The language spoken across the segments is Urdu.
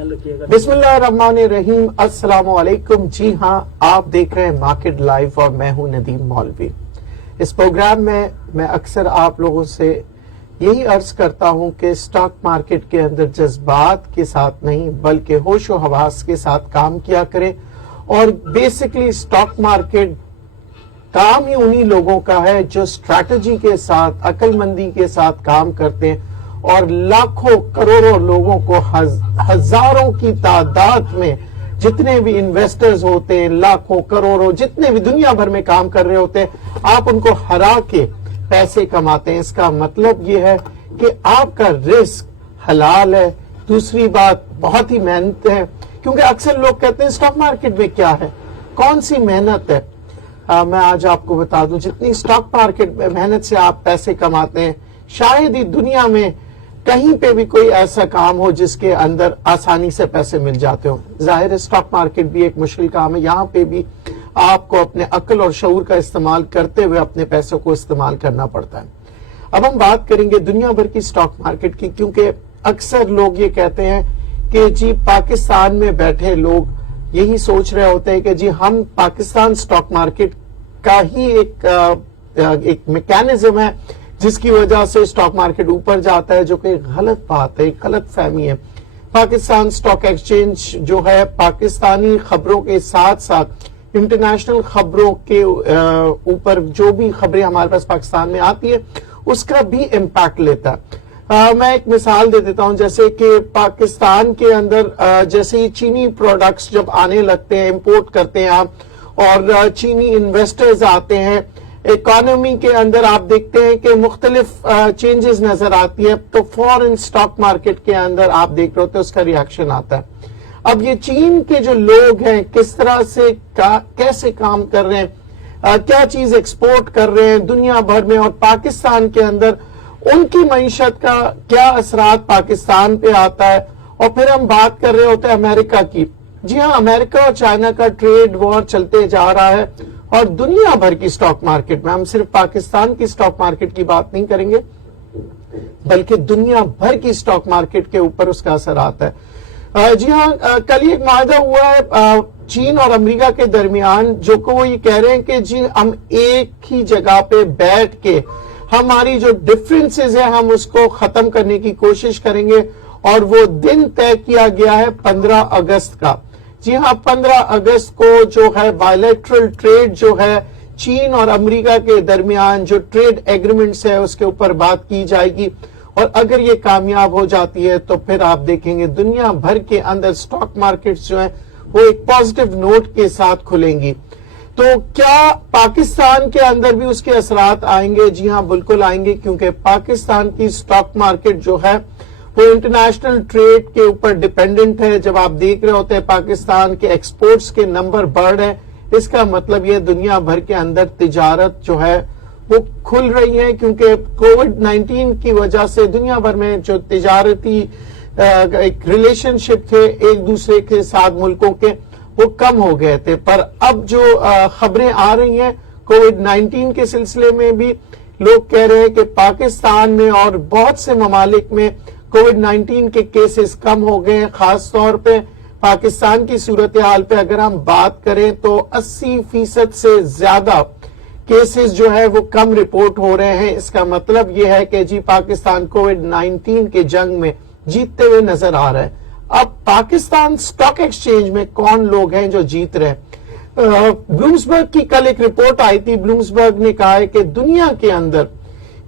بسم اللہ الرحمن الرحیم، السلام علیکم۔ جی ہاں، آپ دیکھ رہے ہیں مارکیٹ لائیو اور میں ہوں ندیم مولوی۔ اس پروگرام میں اکثر آپ لوگوں سے یہی عرض کرتا ہوں کہ سٹاک مارکیٹ کے اندر جذبات کے ساتھ نہیں بلکہ ہوش و حواس کے ساتھ کام کیا کریں، اور بیسیکلی سٹاک مارکیٹ کام ہی انہی لوگوں کا ہے جو اسٹریٹجی کے ساتھ عقل مندی کے ساتھ کام کرتے ہیں، اور لاکھوں کروڑوں لوگوں کو ہزاروں کی تعداد میں جتنے بھی انویسٹرز ہوتے ہیں، لاکھوں کروڑوں جتنے بھی دنیا بھر میں کام کر رہے ہوتے ہیں، آپ ان کو ہرا کے پیسے کماتے ہیں۔ اس کا مطلب یہ ہے کہ آپ کا رسک حلال ہے۔ دوسری بات، بہت ہی محنت ہے، کیونکہ اکثر لوگ کہتے ہیں سٹاک مارکیٹ میں کیا ہے، کون سی محنت ہے۔ میں آج آپ کو بتا دوں، جتنی سٹاک مارکیٹ میں محنت سے آپ پیسے کماتے ہیں، شاید ہی دنیا میں کہیں پہ بھی کوئی ایسا کام ہو جس کے اندر آسانی سے پیسے مل جاتے ہو۔ ظاہر ہے سٹاک مارکیٹ بھی ایک مشکل کام ہے، یہاں پہ بھی آپ کو اپنے عقل اور شعور کا استعمال کرتے ہوئے اپنے پیسوں کو استعمال کرنا پڑتا ہے۔ اب ہم بات کریں گے دنیا بھر کی سٹاک مارکیٹ کی، کیونکہ اکثر لوگ یہ کہتے ہیں کہ جی پاکستان میں بیٹھے لوگ یہی سوچ رہے ہوتے ہیں کہ جی ہم پاکستان سٹاک مارکیٹ کا ہی ایک میکینزم ہے جس کی وجہ سے سٹاک مارکیٹ اوپر جاتا ہے، جو کہ غلط بات ہے، ایک غلط فہمی ہے۔ پاکستان سٹاک ایکسچینج جو ہے پاکستانی خبروں کے ساتھ ساتھ انٹرنیشنل خبروں کے اوپر جو بھی خبریں ہمارے پاس پاکستان میں آتی ہے اس کا بھی امپیکٹ لیتا ہے۔ میں ایک مثال دے دیتا ہوں، جیسے کہ پاکستان کے اندر جیسے چینی پروڈکٹس جب آنے لگتے ہیں، امپورٹ کرتے ہیں آپ، اور چینی انویسٹرز آتے ہیں، اکانومی کے اندر آپ دیکھتے ہیں کہ مختلف چینجز نظر آتی ہے، تو فورن سٹاک مارکیٹ کے اندر آپ دیکھ رہے ہوتے ہیں اس کا ریاکشن آتا ہے۔ اب یہ چین کے جو لوگ ہیں کس طرح سے کیسے کام کر رہے ہیں، کیا چیز ایکسپورٹ کر رہے ہیں دنیا بھر میں، اور پاکستان کے اندر ان کی معیشت کا کیا اثرات پاکستان پہ آتا ہے، اور پھر ہم بات کر رہے ہوتے ہیں امریکہ کی۔ جی ہاں، امریکہ اور چائنا کا ٹریڈ وار چلتے جا رہا ہے، اور دنیا بھر کی سٹاک مارکیٹ میں، ہم صرف پاکستان کی سٹاک مارکیٹ کی بات نہیں کریں گے بلکہ دنیا بھر کی سٹاک مارکیٹ کے اوپر اس کا اثر آتا ہے۔ جی ہاں، کل ایک معاہدہ ہوا ہے چین اور امریکہ کے درمیان، جو کہ وہ یہ کہہ رہے ہیں کہ جی ہم ایک ہی جگہ پہ بیٹھ کے ہماری جو ڈفرینسز ہیں ہم اس کو ختم کرنے کی کوشش کریں گے، اور وہ دن طے کیا گیا ہے 15 اگست کا۔ جی ہاں، 15 اگست کو جو ہے بائیلیٹرل ٹریڈ جو ہے چین اور امریکہ کے درمیان جو ٹریڈ ایگریمنٹس ہے اس کے اوپر بات کی جائے گی، اور اگر یہ کامیاب ہو جاتی ہے تو پھر آپ دیکھیں گے دنیا بھر کے اندر سٹاک مارکیٹس جو ہیں وہ ایک پازیٹیو نوٹ کے ساتھ کھلیں گی۔ تو کیا پاکستان کے اندر بھی اس کے اثرات آئیں گے؟ جی ہاں، بالکل آئیں گے، کیونکہ پاکستان کی سٹاک مارکیٹ جو ہے وہ انٹرنیشنل ٹریڈ کے اوپر ڈیپینڈنٹ ہے۔ جب آپ دیکھ رہے ہوتے ہیں پاکستان کے ایکسپورٹس کے نمبر بڑھ رہے ہیں، اس کا مطلب یہ دنیا بھر کے اندر تجارت جو ہے وہ کھل رہی ہے، کیونکہ کووڈ-19 کی وجہ سے دنیا بھر میں جو تجارتی ایک ریلیشن شپ تھے ایک دوسرے کے ساتھ ملکوں کے، وہ کم ہو گئے تھے۔ پر اب جو خبریں آ رہی ہیں کووڈ-19 کے سلسلے میں بھی، لوگ کہہ رہے ہیں کہ پاکستان میں اور بہت سے ممالک میں کووڈ-19 کے کیسز کم ہو گئے ہیں۔ خاص طور پہ پاکستان کی صورتحال پہ اگر ہم بات کریں تو 80% سے زیادہ کیسز جو ہے وہ کم رپورٹ ہو رہے ہیں۔ اس کا مطلب یہ ہے کہ جی پاکستان کووڈ-19 کے جنگ میں جیتتے ہوئے نظر آ رہا ہے۔ اب پاکستان سٹاک ایکسچینج میں کون لوگ ہیں جو جیت رہے ہیں؟ بلومسبرگ کی کل ایک رپورٹ آئی تھی، بلومسبرگ نے کہا ہے کہ دنیا کے اندر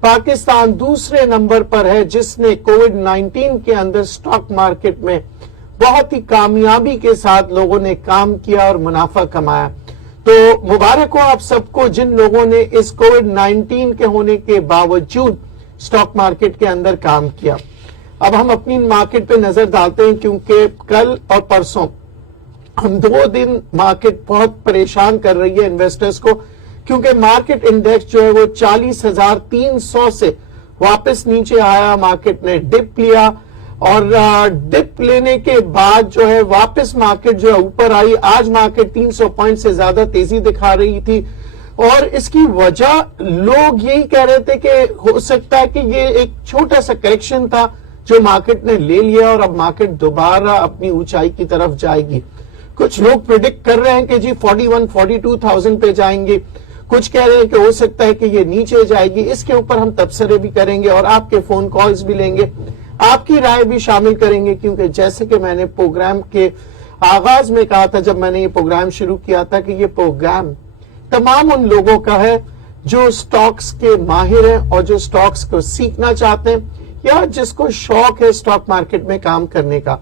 پاکستان دوسرے نمبر پر ہے جس نے کووڈ-19 کے اندر سٹاک مارکیٹ میں بہت ہی کامیابی کے ساتھ لوگوں نے کام کیا اور منافع کمایا۔ تو مبارک ہو آپ سب کو جن لوگوں نے اس کووڈ-19 کے ہونے کے باوجود سٹاک مارکیٹ کے اندر کام کیا۔ اب ہم اپنی مارکیٹ پہ نظر ڈالتے ہیں، کیونکہ کل اور پرسوں ہم 2 دن مارکیٹ بہت پریشان کر رہی ہے انویسٹرز کو، کیونکہ مارکیٹ انڈیکس جو ہے وہ 40,300 سے واپس نیچے آیا، مارکیٹ نے ڈپ لیا، اور ڈپ لینے کے بعد جو ہے واپس مارکیٹ جو ہے اوپر آئی۔ آج مارکیٹ 300 پوائنٹ سے زیادہ تیزی دکھا رہی تھی، اور اس کی وجہ لوگ یہی کہہ رہے تھے کہ ہو سکتا ہے کہ یہ ایک چھوٹا سا کریکشن تھا جو مارکیٹ نے لے لیا اور اب مارکیٹ دوبارہ اپنی اونچائی کی طرف جائے گی. کچھ لوگ پریڈکٹ کر رہے ہیں کہ جی 41-42,000 پہ جائیں گے, کچھ کہہ رہے ہیں کہ ہو سکتا ہے کہ یہ نیچے جائے گی. اس کے اوپر ہم تبصرے بھی کریں گے اور آپ کے فون کالز بھی لیں گے, آپ کی رائے بھی شامل کریں گے, کیونکہ جیسے کہ میں نے پروگرام کے آغاز میں کہا تھا, جب میں نے یہ پروگرام شروع کیا تھا, کہ یہ پروگرام تمام ان لوگوں کا ہے جو سٹاکس کے ماہر ہیں اور جو سٹاکس کو سیکھنا چاہتے ہیں یا جس کو شوق ہے سٹاک مارکیٹ میں کام کرنے کا.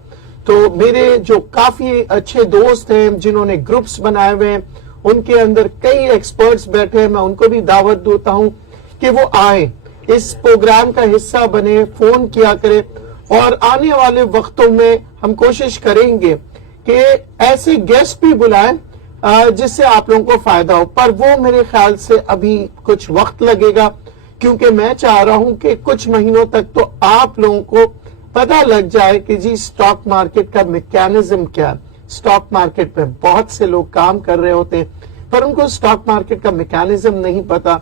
تو میرے جو کافی اچھے دوست ہیں جنہوں نے گروپس بنائے ہوئے ہیں, ان کے اندر کئی ایکسپرٹس بیٹھے ہیں, میں ان کو بھی دعوت دیتا ہوں کہ وہ آئیں, اس پروگرام کا حصہ بنے, فون کیا کرے, اور آنے والے وقتوں میں ہم کوشش کریں گے کہ ایسے گیسٹ بھی بلائیں جس سے آپ لوگوں کو فائدہ ہو. پر وہ میرے خیال سے ابھی کچھ وقت لگے گا, کیونکہ میں چاہ رہا ہوں کہ کچھ مہینوں تک تو آپ لوگوں کو پتہ لگ جائے کہ جی سٹاک مارکیٹ کا میکینزم کیا ہے. سٹاک مارکیٹ پہ بہت سے لوگ کام کر رہے ہوتے ہیں پر ان کو سٹاک مارکیٹ کا میکینزم نہیں پتا.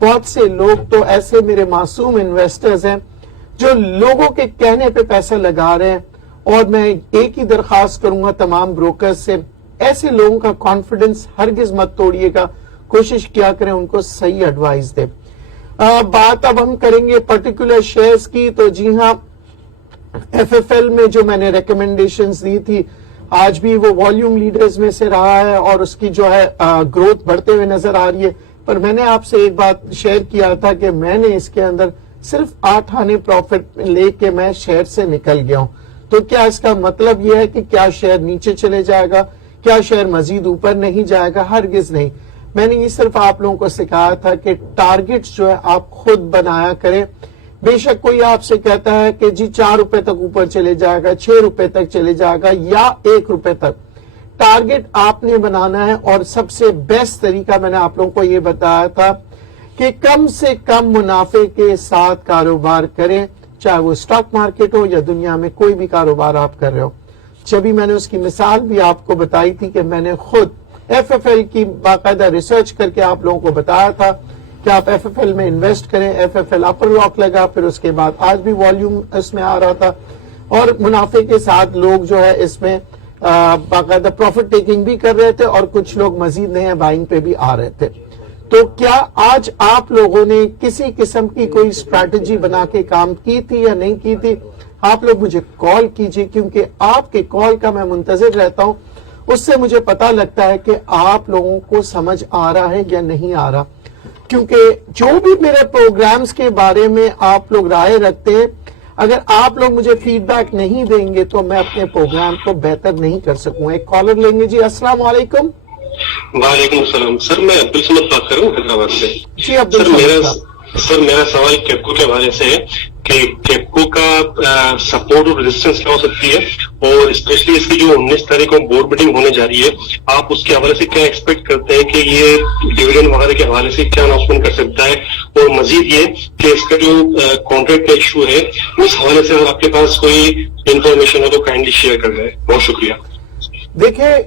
بہت سے لوگ تو ایسے میرے معصوم انویسٹرز ہیں جو لوگوں کے کہنے پہ پیسہ لگا رہے ہیں, اور میں ایک ہی درخواست کروں گا تمام بروکرز سے, ایسے لوگوں کا کانفیڈنس ہرگز مت توڑیے گا, کوشش کیا کریں ان کو صحیح ایڈوائز دیں. بات اب ہم کریں گے پرٹیکولر شیئرز کی. تو جی ہاں, ایف ایف ایل میں جو میں نے ریکمنڈیشنز دی تھی, آج بھی وہ والیوم لیڈرز میں سے رہا ہے اور اس کی جو ہے گروتھ بڑھتے ہوئے نظر آ رہی ہے. پر میں نے آپ سے ایک بات شیئر کیا تھا کہ میں نے اس کے اندر صرف 8 آنے پروفٹ لے کے میں شیئر سے نکل گیا ہوں. تو کیا اس کا مطلب یہ ہے کہ کیا شیئر نیچے چلے جائے گا, کیا شیئر مزید اوپر نہیں جائے گا؟ ہرگز نہیں. میں نے یہ صرف آپ لوگوں کو سکھایا تھا کہ ٹارگٹس جو ہے آپ خود بنایا کریں. بے شک کوئی آپ سے کہتا ہے کہ جی 4 روپے تک اوپر چلے جائے گا, 6 روپے تک چلے جائے گا یا 1 روپے تک, ٹارگٹ آپ نے بنانا ہے. اور سب سے بیسٹ طریقہ میں نے آپ لوگوں کو یہ بتایا تھا کہ کم سے کم منافع کے ساتھ کاروبار کریں, چاہے وہ سٹاک مارکیٹ ہو یا دنیا میں کوئی بھی کاروبار آپ کر رہے ہو. جبھی میں نے اس کی مثال بھی آپ کو بتائی تھی کہ میں نے خود ایف ایف ایل کی باقاعدہ ریسرچ کر کے آپ لوگوں کو بتایا تھا کہ آپ ایف ایف ایل میں انویسٹ کریں. ایف ایف ایل اپر لاک لگا, پھر اس کے بعد آج بھی والیوم اس میں آ رہا تھا, اور منافع کے ساتھ لوگ جو ہے اس میں باقاعدہ پروفٹ ٹیکنگ بھی کر رہے تھے, اور کچھ لوگ مزید نئے بائنگ پہ بھی آ رہے تھے. تو کیا آج آپ لوگوں نے کسی قسم کی کوئی اسٹریٹجی بنا کے کام کی تھی یا نہیں کی تھی؟ آپ لوگ مجھے کال کیجئے, کیونکہ آپ کے کال کا میں منتظر رہتا ہوں. اس سے مجھے پتا لگتا ہے کہ آپ لوگوں کو سمجھ آ رہا ہے یا نہیں آ رہا, کیونکہ جو بھی میرے پروگرامز کے بارے میں آپ لوگ رائے رکھتے ہیں, اگر آپ لوگ مجھے فیڈ بیک نہیں دیں گے تو میں اپنے پروگرام کو بہتر نہیں کر سکوں. ایک کالر لیں گے. جی السلام علیکم. وعلیکم السلام سر, میں عبد الصمد بات کر رہا ہوں حیدرآباد سے. جی عبد الصمد. سر میرا سوال کیپکو کے حوالے سے ہے کہ کیپکو کا سپورٹ اور ریزسٹنس کیا ہو سکتی ہے, اور اسپیشلی اس کی جو 19 تاریخ کو بورڈ میٹنگ ہونے جا رہی ہے, آپ اس کے حوالے سے کیا ایکسپیکٹ کرتے ہیں کہ یہ ڈویڈنڈ وغیرہ کے حوالے سے کیا اناؤنسمنٹ کر سکتا ہے, اور مزید یہ کہ اس کا جو کانٹریکٹ کا ایشو ہے اس حوالے سے اگر آپ کے پاس کوئی انفارمیشن ہو تو کائنڈلی شیئر کر رہے ہیں. بہت شکریہ. دیکھیں,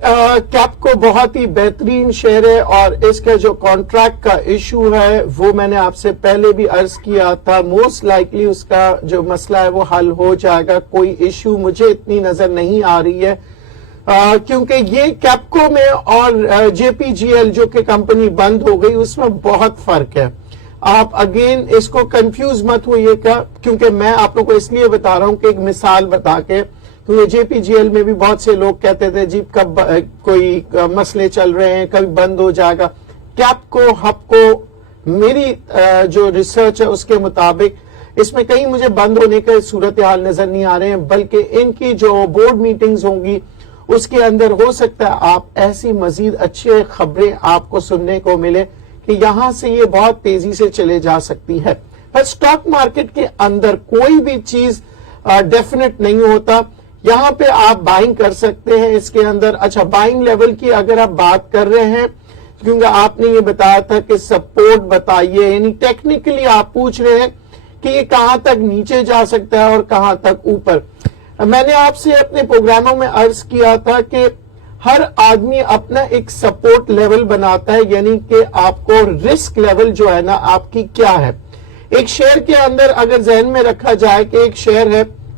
کیپکو بہت ہی بہترین شیئر ہے, اور اس کا جو کانٹریکٹ کا ایشو ہے وہ میں نے آپ سے پہلے بھی عرض کیا تھا, موسٹ لائکلی اس کا جو مسئلہ ہے وہ حل ہو جائے گا. کوئی ایشو مجھے اتنی نظر نہیں آ رہی ہے, کیونکہ یہ کیپکو میں اور جے پی جی ایل جو کہ کمپنی بند ہو گئی اس میں بہت فرق ہے. آپ اگین اس کو کنفیوز مت ہوئیے گا, کیونکہ میں آپ لوگوں کو اس لیے بتا رہا ہوں کہ ایک مثال بتا کے, کیونکہ جے پی جی ایل میں بھی بہت سے لوگ کہتے تھے جی کب کوئی مسئلے چل رہے ہیں, کبھی بند ہو جائے گا. کیپکو ہپکو میری جو ریسرچ ہے اس کے مطابق اس میں کہیں مجھے بند ہونے کے صورتحال نظر نہیں آ رہے ہیں, بلکہ ان کی جو بورڈ میٹنگز ہوں گی اس کے اندر ہو سکتا ہے آپ ایسی مزید اچھی خبریں آپ کو سننے کو ملے کہ یہاں سے یہ بہت تیزی سے چلے جا سکتی ہے. پر سٹاک مارکیٹ کے اندر کوئی بھی چیز ڈیفینٹ نہیں ہوتا. یہاں پہ آپ بائنگ کر سکتے ہیں اس کے اندر. اچھا, بائنگ لیول کی اگر آپ بات کر رہے ہیں, کیونکہ آپ نے یہ بتایا تھا کہ سپورٹ بتائیے, یعنی ٹیکنیکلی آپ پوچھ رہے ہیں کہ یہ کہاں تک نیچے جا سکتا ہے اور کہاں تک اوپر. میں نے آپ سے اپنے پروگراموں میں عرض کیا تھا کہ ہر آدمی اپنا ایک سپورٹ لیول بناتا ہے, یعنی کہ آپ کو رسک لیول جو ہے نا آپ کی کیا ہے. ایک شیئر کے اندر اگر ذہن میں رکھا جائے کہ ایک شیئر ہے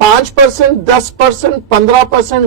5%, 10%, 15%,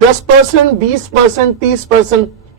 10%, 20%, 30%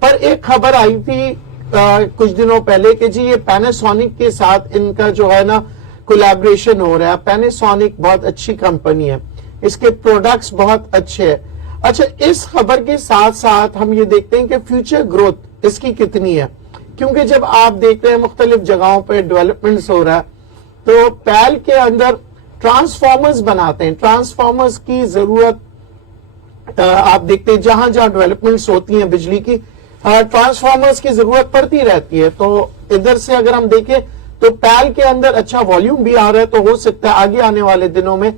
پر ایک خبر آئی تھی کچھ دنوں پہلے کہ جی یہ پیناسونک کے ساتھ ان کا جو ہے نا کولیبریشن ہو رہا ہے. پیناسونک بہت اچھی کمپنی ہے, اس کے پروڈکٹس بہت اچھے ہیں. اچھا, اس خبر کے ساتھ ساتھ ہم یہ دیکھتے ہیں کہ فیوچر گروتھ اس کی کتنی ہے, کیونکہ جب آپ دیکھ رہے ہیں مختلف جگہوں پہ ڈیولپمنٹس ہو رہا ہے تو پیل کے اندر ٹرانسفارمرز بناتے ہیں. ٹرانسفارمرز کی ضرورت آپ دیکھتے ہیں جہاں جہاں ڈیولپمنٹس ہوتی ہیں بجلی کی, ٹرانسفارمرز کی ضرورت پڑتی رہتی ہے. تو ادھر سے اگر ہم دیکھیں تو پیل کے اندر اچھا والیوم بھی آ رہا ہے, تو ہو سکتا ہے آگے آنے والے دنوں میں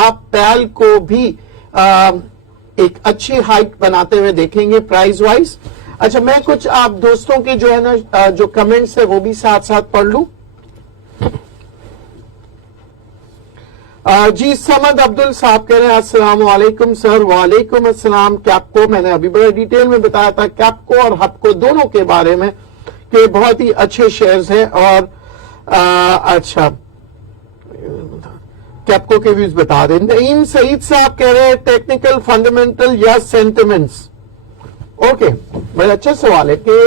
آپ پیل کو بھی ایک اچھی ہائٹ بناتے ہوئے دیکھیں گے پرائز وائز. اچھا, میں کچھ آپ دوستوں کے جو ہے نا جو کمنٹس ہے وہ بھی ساتھ ساتھ پڑھ لوں. جی سمد عبدل صاحب کہہ رہے ہیں السلام علیکم سر. وعلیکم السلام. کیپکو میں نے ابھی بڑے ڈیٹیل میں بتایا تھا کیپکو اور ہپکو دونوں کے بارے میں کہ بہت ہی اچھے شیئرز ہیں. اور اچھا کیپکو کے ویوز بتا دیں. نعیم سعید صاحب کہہ رہے ہیں ٹیکنیکل فنڈامنٹل یا سینٹیمنٹس. اوکے, بڑا اچھا سوال ہے کہ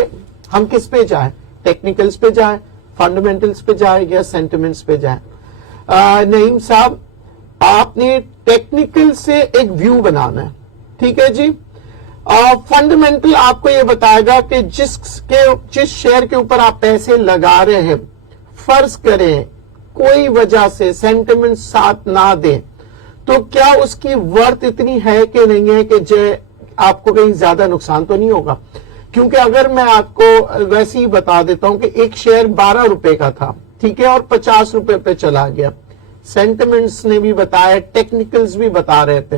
ہم کس پہ جائیں, ٹیکنیکلز پہ جائیں, فنڈامنٹلز پہ جائیں یا سینٹیمنٹس پہ جائیں. نعیم صاحب, آپ نے ٹیکنیکل سے ایک ویو بنانا ہے, ٹھیک ہے جی. فنڈامنٹل آپ کو یہ بتائے گا کہ جس شیئر کے اوپر آپ پیسے لگا رہے ہیں, فرض کریں کوئی وجہ سے سینٹیمنٹ ساتھ نہ دیں تو کیا اس کی ورت اتنی ہے کہ نہیں ہے کہ آپ کو کہیں زیادہ نقصان تو نہیں ہوگا. کیونکہ اگر میں آپ کو ویسے ہی بتا دیتا ہوں کہ ایک شیئر 12 روپے کا تھا, ٹھیک ہے, اور 50 روپے پہ چلا گیا, سینٹیمنٹس نے بھی بتایا, ٹیکنیکلز بھی بتا رہے تھے,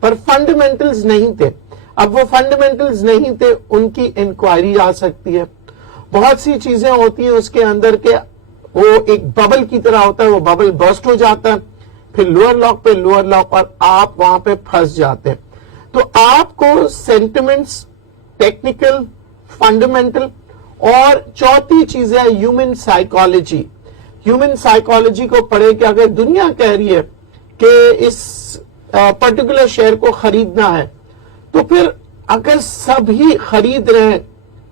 پر فنڈامنٹلز نہیں تھے. اب وہ فنڈامنٹلز نہیں تھے, ان کی انکوائری آ سکتی ہے. بہت سی چیزیں ہوتی ہیں اس کے اندر کے وہ ایک ببل کی طرح ہوتا ہے, وہ ببل برسٹ ہو جاتا ہے, پھر لوئر لاک پہ لوئر لاک, اور آپ وہاں پہ پھنس جاتے ہیں. تو آپ کو سینٹیمنٹس, ٹیکنیکل, فنڈامنٹل, اور چوتھی چیز ہے ہیومن سائیکالوجی. ہیومن سائیکالوجی کو پڑھے کہ اگر دنیا کہہ رہی ہے کہ اس پرٹیکولر شیئر کو خریدنا ہے, تو پھر اگر سب ہی خرید رہے ہیں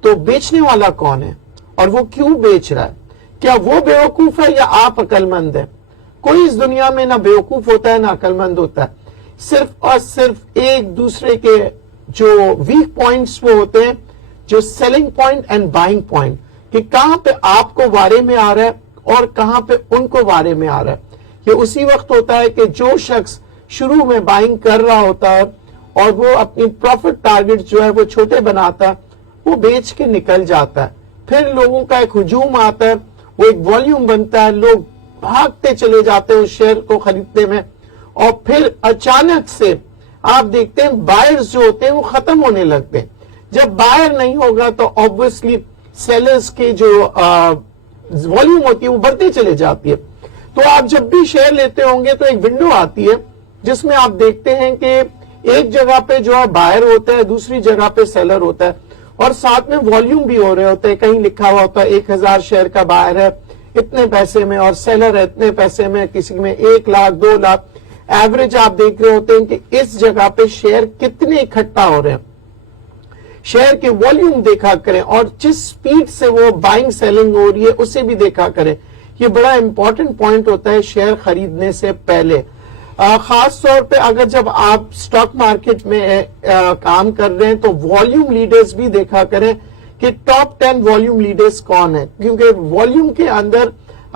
تو بیچنے والا کون ہے اور وہ کیوں بیچ رہا ہے؟ کیا وہ بیوقوف ہے یا آپ عقل مند ہے؟ کوئی اس دنیا میں نہ بیوقوف ہوتا ہے نہ عقل مند ہوتا ہے. صرف اور صرف ایک دوسرے کے جو ویک پوائنٹس وہ ہوتے ہیں, جو selling point and buying point, کہ کہاں پہ آپ کو وارے میں آ رہا ہے اور کہاں پہ ان کو وارے میں آ رہا ہے. یہ اسی وقت ہوتا ہے کہ جو شخص شروع میں بائنگ کر رہا ہوتا ہے اور وہ اپنی پروفٹ ٹارگٹ جو ہے وہ چھوٹے بناتا ہے, وہ بیچ کے نکل جاتا ہے. پھر لوگوں کا ایک ہجوم آتا ہے, وہ ایک والیوم بنتا ہے, لوگ بھاگتے چلے جاتے ہیں اس شیئر کو خریدنے میں, اور پھر اچانک سے آپ دیکھتے ہیں بائرز جو ہوتے ہیں وہ ختم ہونے لگتے ہیں. جب بائر نہیں ہوگا تو obviously سیلرز کی جو والیوم ہوتی ہے وہ بڑھتے چلے جاتی ہے. تو آپ جب بھی شیئر لیتے ہوں گے تو ایک ونڈو آتی ہے جس میں آپ دیکھتے ہیں کہ ایک جگہ پہ جو ہے بائر ہوتا ہے, دوسری جگہ پہ سیلر ہوتا ہے, اور ساتھ میں والیوم بھی ہو رہے ہوتے ہیں. کہیں لکھا ہوا ہوتا ہے 1000 شیئر کا بائر ہے اتنے پیسے میں اور سیلر ہے اتنے پیسے میں, کسی میں 1 لاکھ 2 لاکھ. ایوریج آپ دیکھ رہے ہوتے ہیں کہ اس جگہ پہ شیئر کتنے اکٹھا ہو رہے ہیں. شیئر کے والیوم دیکھا کریں اور جس سپیڈ سے وہ بائنگ سیلنگ ہو رہی ہے اسے بھی دیکھا کریں. یہ بڑا امپورٹنٹ پوائنٹ ہوتا ہے شیئر خریدنے سے پہلے, خاص طور پہ اگر جب آپ سٹاک مارکیٹ میں کام کر رہے ہیں تو والیوم لیڈرز بھی دیکھا کریں کہ ٹاپ 10 والیوم لیڈرز کون ہیں. کیونکہ والیوم کے اندر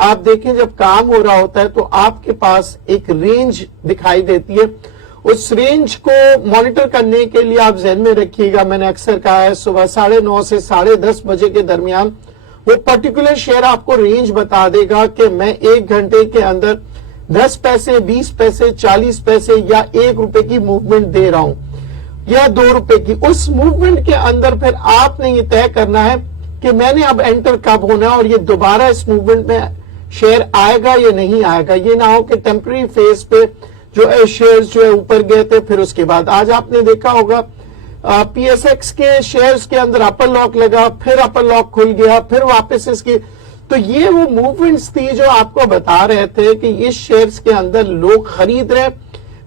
آپ دیکھیں جب کام ہو رہا ہوتا ہے تو آپ کے پاس ایک رینج دکھائی دیتی ہے. اس رینج کو مانیٹر کرنے کے لیے آپ ذہن میں رکھیے گا, میں نے اکثر کہا ہے صبح 9:30 سے 10:30 بجے کے درمیان وہ پرٹیکولر شیئر آپ کو رینج بتا دے گا کہ میں 1 گھنٹے کے اندر 10 پیسے 20 پیسے 40 پیسے یا 1 روپے کی موومنٹ دے رہا ہوں یا 2 روپے کی. اس موومنٹ کے اندر پھر آپ نے یہ طے کرنا ہے کہ میں نے اب انٹر کب ہونا ہے اور یہ دوبارہ اس موومنٹ میں شیئر آئے گا یا نہیں آئے گا. یہ نہ ہو کہ ٹیمپرری فیز پہ جو ہے شیئرز جو ہے اوپر گئے تھے, پھر اس کے بعد آج آپ نے دیکھا ہوگا پی ایس ایکس کے شیئرز کے اندر اپر لاک لگا, پھر اپر لاک کھل گیا, پھر واپس اس کی. تو یہ وہ موومنٹس تھی جو آپ کو بتا رہے تھے کہ اس شیئرز کے اندر لوگ خرید رہے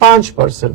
5%।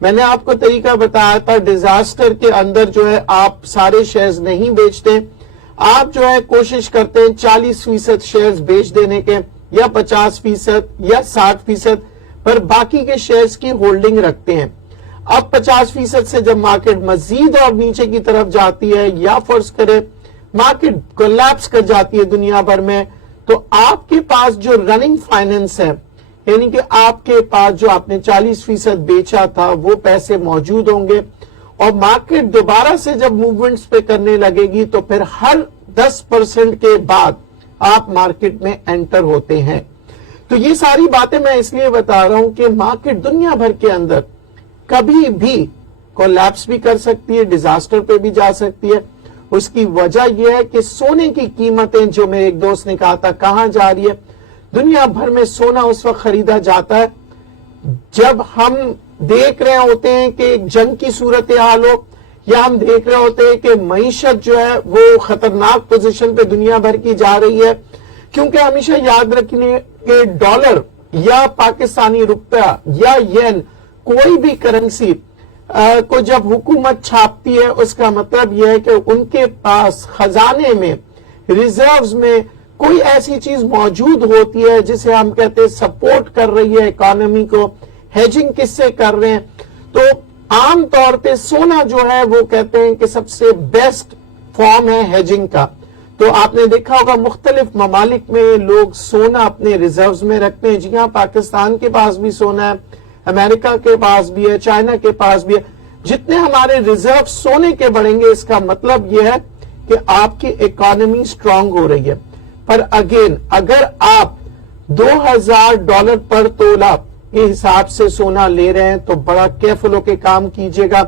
میں نے آپ کو طریقہ بتایا تھا، ڈیزاسٹر کے اندر جو ہے آپ سارے شیئرز نہیں بیچتے، آپ جو ہے کوشش کرتے ہیں 40% شیئرز بیچ دینے کے، یا 50% یا 60%، پر باقی کے شیئرز کی ہولڈنگ رکھتے ہیں۔ اب 50% سے جب مارکیٹ مزید اور نیچے کی طرف جاتی ہے، یا فرض کرے مارکیٹ کولیپس کر جاتی ہے دنیا بھر میں، تو آپ کے پاس جو رننگ فائننس ہے، یعنی کہ آپ کے پاس جو آپ نے 40% بیچا تھا وہ پیسے موجود ہوں گے، اور مارکیٹ دوبارہ سے جب موومنٹس پہ کرنے لگے گی تو پھر ہر 10% کے بعد آپ مارکیٹ میں انٹر ہوتے ہیں۔ تو یہ ساری باتیں میں اس لیے بتا رہا ہوں کہ مارکیٹ دنیا بھر کے اندر کبھی بھی کولیپس بھی کر سکتی ہے، ڈیزاسٹر پہ بھی جا سکتی ہے۔ اس کی وجہ یہ ہے کہ سونے کی قیمتیں، جو میرے ایک دوست نے کہا تھا کہاں جا رہی ہے، دنیا بھر میں سونا اس وقت خریدا جاتا ہے جب ہم دیکھ رہے ہوتے ہیں کہ ایک جنگ کی صورتحال ہو، یا ہم دیکھ رہے ہوتے ہیں کہ معیشت جو ہے وہ خطرناک پوزیشن پہ دنیا بھر کی جا رہی ہے، کیونکہ ہمیشہ یاد رکھنے کہ ڈالر یا پاکستانی روپیہ یا ین، کوئی بھی کرنسی کو جب حکومت چھاپتی ہے، اس کا مطلب یہ ہے کہ ان کے پاس خزانے میں، ریزروز میں کوئی ایسی چیز موجود ہوتی ہے جسے ہم کہتے ہیں سپورٹ کر رہی ہے اکانومی کو۔ ہیجنگ کس سے کر رہے ہیں؟ تو عام طور پہ سونا جو ہے وہ کہتے ہیں کہ سب سے بیسٹ فارم ہے ہیجنگ کا۔ تو آپ نے دیکھا ہوگا مختلف ممالک میں لوگ سونا اپنے ریزروز میں رکھتے ہیں۔ جی ہاں، پاکستان کے پاس بھی سونا ہے، امریکہ کے پاس بھی ہے، چائنا کے پاس بھی ہے۔ جتنے ہمارے ریزرو سونے کے بڑھیں گے، اس کا مطلب یہ ہے کہ آپ کی اکانومی سٹرونگ ہو رہی ہے۔ پر اگین، اگر آپ $2000 پر تولہ کے حساب سے سونا لے رہے ہیں تو بڑا کیئرفل ہو کے کام کیجیے گا،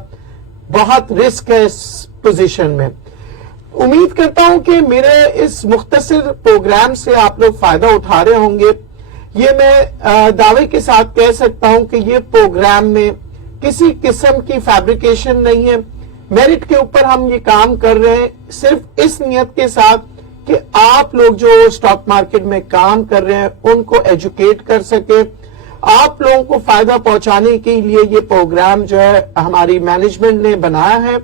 بہت رسک ہے اس پوزیشن میں۔ امید کرتا ہوں کہ میرے اس مختصر پروگرام سے آپ لوگ فائدہ اٹھا رہے ہوں گے۔ یہ میں دعوے کے ساتھ کہہ سکتا ہوں کہ یہ پروگرام میں کسی قسم کی فیبریکیشن نہیں ہے، میرٹ کے اوپر ہم یہ کام کر رہے ہیں صرف اس نیت کے ساتھ کہ آپ لوگ جو اسٹاک مارکیٹ میں کام کر رہے ہیں ان کو ایجوکیٹ کر سکے، آپ لوگوں کو فائدہ پہنچانے کے لیے یہ پروگرام جو ہے ہماری مینجمنٹ نے بنایا ہے۔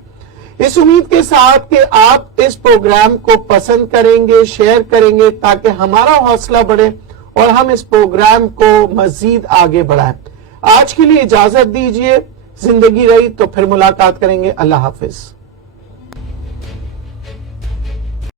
اس امید کے ساتھ کہ آپ اس پروگرام کو پسند کریں گے، شیئر کریں گے، تاکہ ہمارا حوصلہ بڑھے اور ہم اس پروگرام کو مزید آگے بڑھائیں۔ آج کے لیے اجازت دیجیے، زندگی رہی تو پھر ملاقات کریں گے۔ اللہ حافظ۔